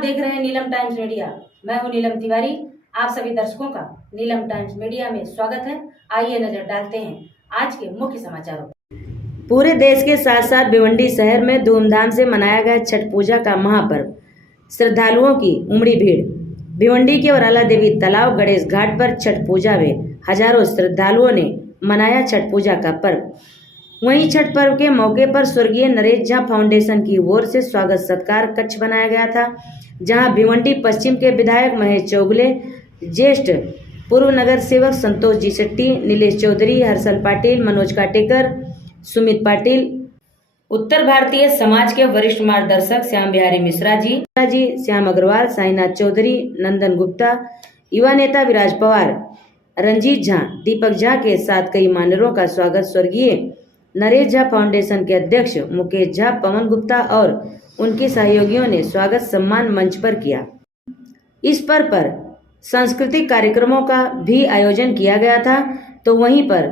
आप देख रहे हैं नीलम टाइम्स मीडिया। मैं हूं नीलम तिवारी। आप सभी दर्शकों का नीलम टाइम्स मीडिया में स्वागत है। आइए नजर डालते हैं आज के मुख्य समाचारों पर। पूरे देश के साथ साथ भिवंडी शहर में धूमधाम से मनाया गया छठ पूजा का महापर्व। श्रद्धालुओं की उमड़ी भीड़। भिवंडी के वराला देवी तालाब गणेश घाट पर छठ पूजा में हजारों श्रद्धालुओं ने मनाया छठ पूजा का पर्व। वहीं छठ पर्व के मौके पर स्वर्गीय नरेश झा फाउंडेशन की ओर से स्वागत सत्कार कक्ष बनाया गया था, जहां भिवंडी पश्चिम के विधायक महेश चौगले, ज्येष्ठ पूर्व नगर सेवक संतोष जी शेट्टी, नीलेश चौधरी, हर्षल पाटिल, मनोज काटेकर, सुमित पाटिल, उत्तर भारतीय समाज के वरिष्ठ मार्गदर्शक श्याम बिहारी मिश्रा जी, श्याम अग्रवाल, साईनाथ चौधरी, नंदन गुप्ता, युवा नेता विराज पवार, रंजीत झा, दीपक झा के साथ कई मान्यवरों का स्वागत स्वर्गीय नरेश झा फाउंडेशन के अध्यक्ष मुकेश झा, पवन गुप्ता और उनके सहयोगियों ने स्वागत सम्मान मंच पर किया। इस पर सांस्कृतिक कार्यक्रमों का भी आयोजन किया गया था, तो वहीं पर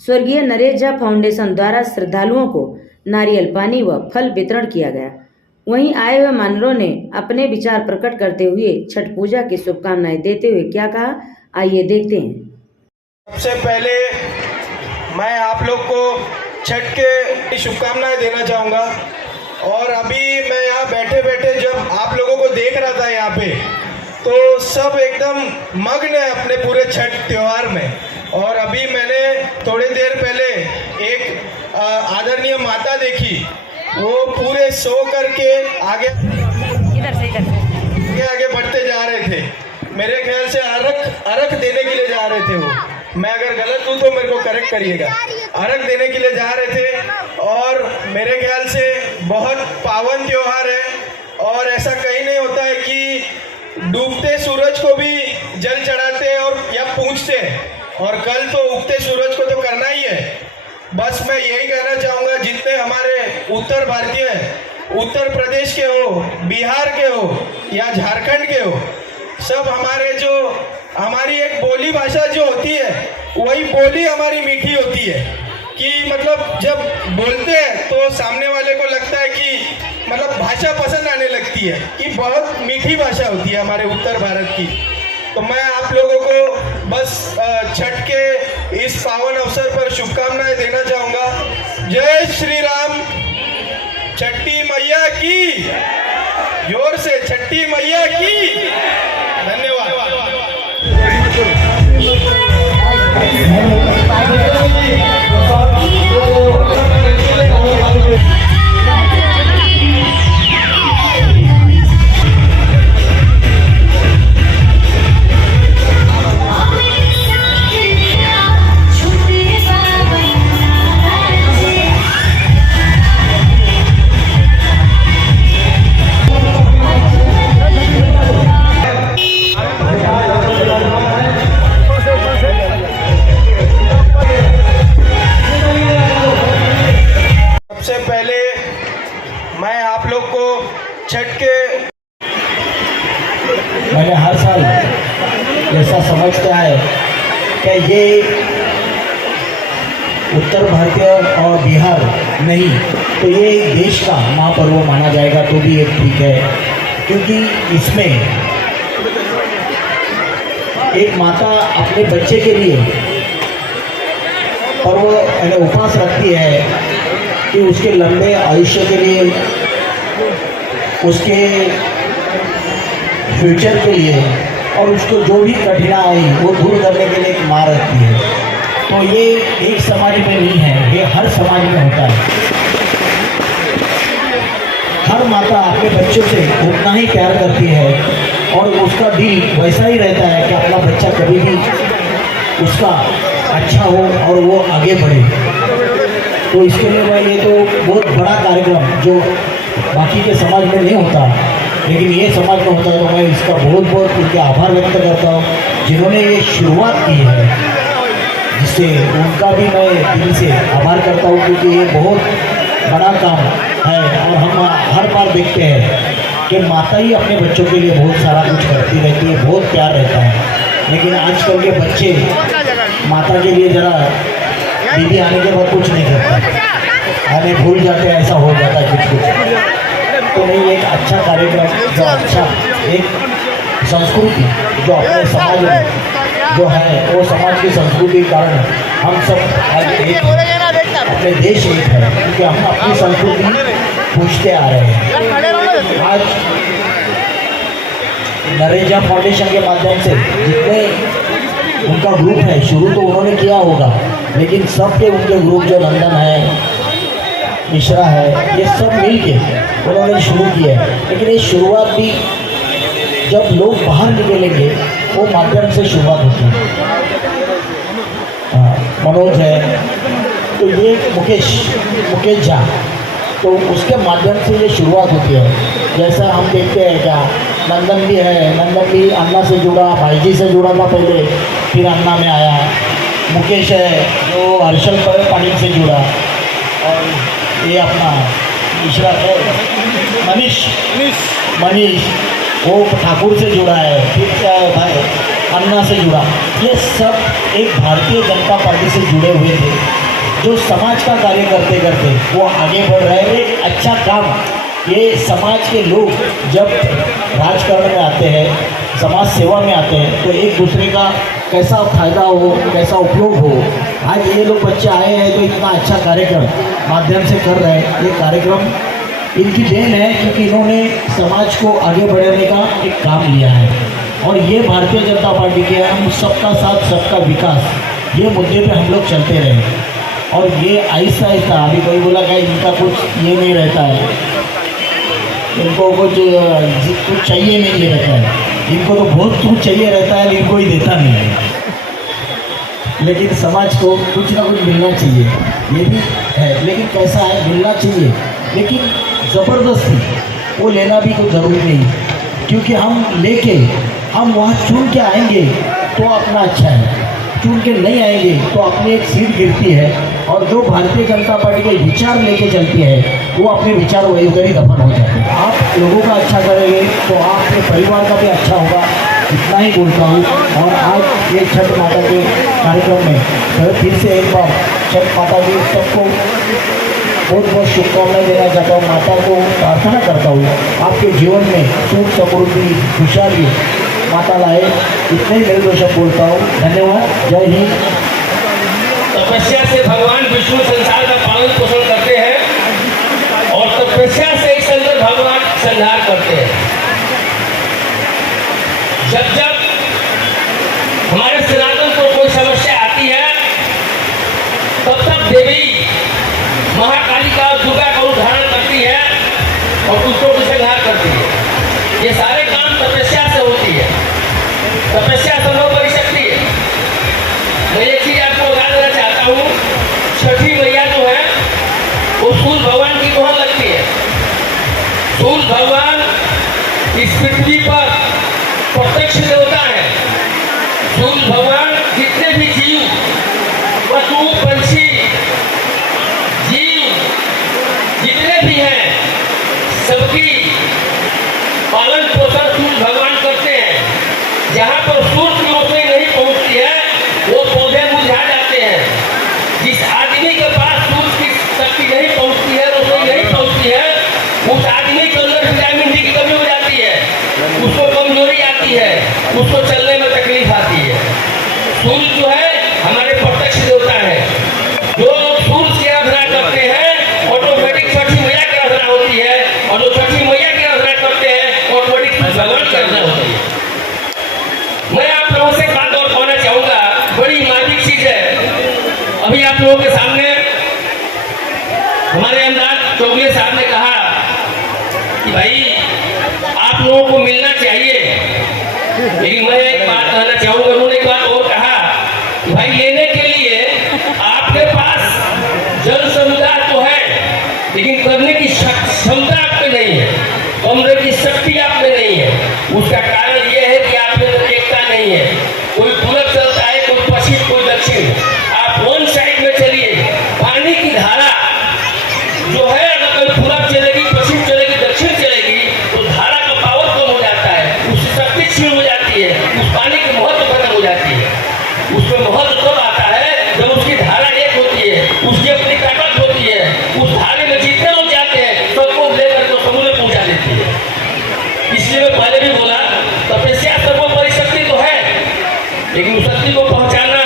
स्वर्गीय नरेश झा फाउंडेशन द्वारा श्रद्धालुओं को नारियल पानी व फल वितरण किया गया। वहीं आए हुए मान्यवरों ने अपने विचार प्रकट करते हुए छठ पूजा की शुभकामनाएं देते हुए क्या कहा, आइए देखते हैं। सबसे पहले मैं आप लोग को छठ के शुभकामनाएं देना चाहूँगा। और अभी मैं यहाँ बैठे बैठे जब आप लोगों को देख रहा था यहाँ पे, तो सब एकदम मग्न है अपने पूरे छठ त्योहार में। और अभी मैंने थोड़ी देर पहले एक आदरणीय माता देखी, वो पूरे सो करके आगे बढ़ते जा रहे थे। मेरे ख्याल से अर्घ देने के लिए जा रहे थे वो। मैं अगर गलत हूँ तो मेरे को करेक्ट करिएगा। अर्घ देने के लिए जा रहे थे और मेरे ख्याल से बहुत पावन त्योहार है। और ऐसा कहीं नहीं होता है कि डूबते सूरज को भी जल चढ़ाते हैं और या पूजते हैं, और कल तो उगते सूरज को तो करना ही है। बस मैं यही कहना चाहूँगा, जितने हमारे उत्तर भारतीय उत्तर प्रदेश के हो, बिहार के हो या झारखंड के हो, सब हमारी एक बोली भाषा जो होती है, वही बोली हमारी मीठी होती है कि मतलब जब बोलते हैं तो सामने वाले को लगता है कि मतलब भाषा पसंद आने लगती है कि बहुत मीठी भाषा होती है हमारे उत्तर भारत की। तो मैं आप लोगों को बस छठ के इस पावन अवसर पर शुभकामनाएं देना चाहूँगा। जय श्री राम, छठी मैया की, जोर से छठी मैया की। धन्यवाद। सबसे पहले मैं आप लोग को छठ के मैंने हर साल ऐसा समझता है कि ये उत्तर भारतीय और बिहार नहीं तो ये देश का महापर्व माना जाएगा तो भी एक ठीक है, क्योंकि इसमें एक माता अपने बच्चे के लिए पर्व यानी उपवास रखती है कि उसके लंबे आयुष्य के लिए, उसके फ्यूचर के लिए और उसको जो भी कठिनाई वो दूर करने के लिए एक माँ रखती है। तो ये एक समाज में नहीं है, ये हर समाज में होता है। हर माता अपने बच्चों से उतना ही प्यार करती है और उसका दिल वैसा ही रहता है कि अपना बच्चा कभी भी उसका अच्छा हो और वो आगे बढ़े। तो इसके लिए मैं ये तो बहुत बड़ा कार्यक्रम जो बाकी के समाज में नहीं होता लेकिन ये समाज में होता है, तो मैं इसका बहुत बहुत उनके आभार व्यक्त करता हूँ जिन्होंने ये शुरुआत की है, जिससे उनका भी मैं दिल से आभार करता हूँ, क्योंकि ये बहुत बड़ा काम है। और हम हर बार देखते हैं कि माता ही अपने बच्चों के लिए बहुत सारा कुछ करती रहती है, बहुत प्यार रहता है। लेकिन आजकल के बच्चे माता के लिए ज़रा दीदी आने के बाद कुछ नहीं करता, हमें भूल जाते हैं, ऐसा हो जाता है कुछ कुछ। तो नहीं, एक अच्छा कार्यक्रम, जो अच्छा एक संस्कृति जो अपने समाज में जो है, वो समाज की संस्कृति के कारण हम सब आज एक, अपने देश एक है, क्योंकि हम अपनी संस्कृति पूछते आ रहे हैं। आज नरेगा फाउंडेशन के माध्यम से जितने उनका ग्रुप है, शुरू तो उन्होंने किया होगा, लेकिन सबके उनके ग्रुप जो नंदन है, मिश्रा है, ये सब मिल के उन्होंने शुरू किया है। लेकिन ये शुरुआत भी जब लोग बाहर निकलेंगे वो माध्यम से शुरुआत होती है। मनोज है, तो ये मुकेश झा, तो उसके माध्यम से ये शुरुआत होती है। जैसा हम देखते हैं क्या, नंदन भी है, नंदन भी अन्ना से जुड़ा, भाईजी से जुड़ा था पहले, फिर अन्ना में आया। मुकेश है जो हर्षल पानी से जुड़ा, और ये अपना मिश्रा है मनीष वो ठाकुर से जुड़ा है, फिर भाई अन्ना से जुड़ा। ये सब एक भारतीय जनता पार्टी से जुड़े हुए थे, जो समाज का कार्य करते करते वो आगे बढ़ रहे हैं। एक अच्छा काम, ये समाज के लोग जब राजकारण में आते हैं, समाज सेवा में आते हैं, तो एक दूसरे का कैसा फायदा हो, कैसा उपयोग हो। आज ये लोग बच्चे आए हैं तो इतना अच्छा कार्यक्रम माध्यम से कर रहे हैं। ये कार्यक्रम इनकी देन है, क्योंकि इन्होंने समाज को आगे बढ़ाने का एक काम लिया है। और ये भारतीय जनता पार्टी के हम सबका साथ सबका विकास, ये मुद्दे पे हम लोग चलते रहे। और ये आहिस्ता आहिस्ता, अभी कोई बोला कि इनका कुछ ये नहीं रहता है, इनको कुछ चाहिए नहीं रहता है, इनको तो बहुत कुछ चाहिए रहता है, इनको ही देता नहीं है। लेकिन समाज को कुछ ना कुछ मिलना चाहिए, ये भी है। लेकिन कैसा है, मिलना चाहिए, लेकिन ज़बरदस्ती वो लेना भी कोई ज़रूरी नहीं, क्योंकि हम लेके हम वहाँ चुन के आएंगे तो अपना अच्छा है, चुन के नहीं आएंगे तो अपनी एक सीट गिरती है। और जो भारतीय जनता पार्टी के विचार लेके चलती है, वो अपने विचार वही उधर ही दफन हो जाते हैं। आप लोगों का अच्छा करेंगे तो आपके परिवार का भी अच्छा होगा, इतना ही बोलता हूँ। और आज ये छठ माता के कार्यक्रम में फिर से एक बार छठ माता की सबको बहुत बहुत शुभकामनाएं देना चाहता हूँ। माता को प्रार्थना करता हूँ आपके जीवन में सुख समृद्धि खुशहाली माता लाए। इतने ही मेरे को सब बोलता हूँ। धन्यवाद। जय हिंद। तपस्या से भगवान विष्णु संसार का पालन पोषण करते हैं और तपस्या से इस अंदर भगवान संहार करते हैं। जब जब हमारे सनातन को कोई समस्या आती है, तब तक देवी महाकाली का दुर्गा का रूप धारण करती है और उसको भी संहार करती है। ये सारे काम तपस्या से होती है। तपस्या सर्वोपरि शक्ति है। मैं एक चीज आपको बता देना चाहता हूँ, छठी मैया जो है वो सूर्य भगवान की दोहन लगती है। सूर्य भगवान इस पृथ्वी पर प्रत्यक्ष देवता है। सूर्य भगवान जितने भी जीव, पशु पंछी, जीव जितने भी हैं, सबकी पालन पोषण सूर्य भगवान करते हैं। जहाँ पर सूर्य की रोशनी नहीं पहुँचती है, वो पौधे मुरझा जाते हैं। जिस आदमी के पास सूर्य की शक्ति नहीं पहुँचती है, रोशनी नहीं पहुँचती है, उस आदमी के अंदर विटामिन डी की कमी हो जाती है, उसको कमजोरी आती है, उसको चलने में तकलीफ आती है। सूर्य जो है हमारे प्रत्यक्ष देवता है। जो सूर्य की आराधना करते हैं, ऑटोमेटिक छठी मैया की आराधना होती है, और जो छठी मैया की आराधना करते हैं, ऑटोमेटिक भगवान की आराधना होती है। मैं आप लोगों से एक बात और कहना चाहूंगा, बड़ी मार्मिक चीज है। अभी आप लोगों के सामने हमारे अंदाज चौगले साहब ने कहा कि भाई आप लोगों को मिलना चाहिए, लेकिन मैं एक बात कहना चाहूंगा। उन्होंने एक बात और कहा कि भाई लेने के लिए आपके पास जन समुदाय तो है, लेकिन करने की क्षमता आप में नहीं है, करने की शक्ति आप में नहीं है। उसका कारण यह है कि आप में एकता नहीं है। कोई पूरब चलता है, कोई पश्चिम, कोई दक्षिण। आप वन साइड में चलिए। पानी की धारा जो है, अगर कोई पूरब चलेगी, पश्चिम चलेगी, दक्षिण चलेगी, तो धारा का पावर कम हो जाता है, उसकी शक्ति क्षीण हो जाती है, उस पानी की महत्व खत्म हो जाती है। उसमें महत्व तब आता है जब उसकी धारा एक होती है, उसकी अपनी ताकत होती है। उस धारे में जितने लोग जाते हैं, सबको लेकर तो समुद्र पहुंचा देते हैं। लेकिन उस सत्य को पहचानना,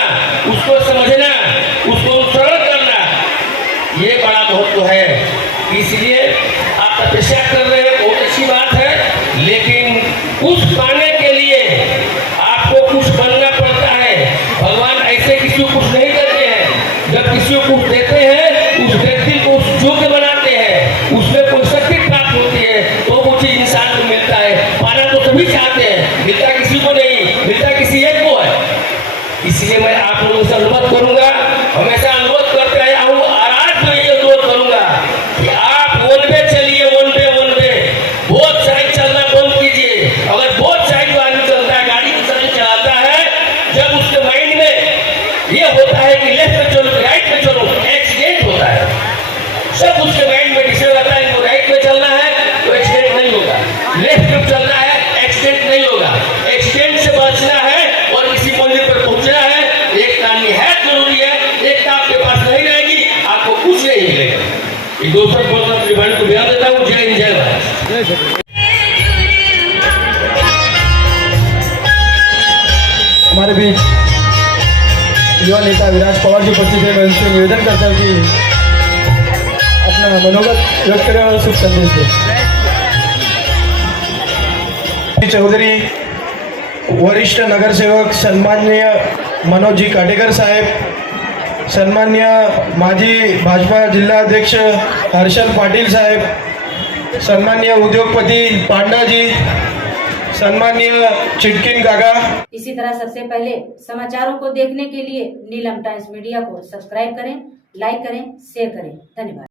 उसको समझना, उसको अनुसरण करना, ये बड़ा महत्व है। इसलिए आप तपस्या कर रहे हैं, बहुत अच्छी बात है, लेकिन कुछ पाने के लिए आपको कुछ बनना पड़ता है। भगवान ऐसे किसी को कुछ नहीं देते हैं। जब किसी को कुछ देते हैं, उस व्यक्ति को उस योग्य बनाते हैं, उसमें कोई शक्ति प्राप्त होती है, तो वो चीज इंसान को मिलता है। पाना तो सभी चाहते हैं, मिलता किसी को नहीं, मिलता किसी एक को है। इसलिए मैं आप लोगों से अनुरोध करूंगा, हमेशा अनुरोध करते आया हूँ, और आज मैं ये अनुरोध करूंगा कि आप वन वे चलिए, वन वे बोथ साइड चलना बंद कीजिए। अगर बोथ साइड जो आदमी चलता है, गाड़ी की तरह चलाता है, जब उसके माइंड में ये होता है कि लेफ्ट में चलो, राइट में चलो, एक्सीडेंट होता है। सब उसके माइंड में डिसीजन आता है कि राइट में चलना है तो एक्सीडेंट नहीं होगा, लेफ्ट में चलना है एक्सीडेंट नहीं होगा। एक्सीडेंट से बचना है और किसी मंजिल पर पहुंचना है, एक का निहायत जरूरी है। एक का आपके पास नहीं रहेगी, आपको कुछ नहीं मिलेगा। ये दोस्तों को बयान देता हूँ। जय हिंद, जय भारत। हमारे बीच युवा नेता विराज पवार जी उपस्थित है। मैं उनसे निवेदन करता हूँ कि अपना मनोगत व्यक्त करें और शुभ संदेश दें। चौधरी वरिष्ठ नगर सेवक सन्माननीय मनोज जी काटेकर साहेब, सन्माननीय माजी भाजपा जिल्हा अध्यक्ष हर्षल पाटील साहेब, सन्माननीय उद्योगपति पांडा जी, सन्माननीय चिटकिन काका। इसी तरह सबसे पहले समाचारों को देखने के लिए नीलम टाइम्स मीडिया को सब्सक्राइब करें, लाइक करें, शेयर करें। धन्यवाद।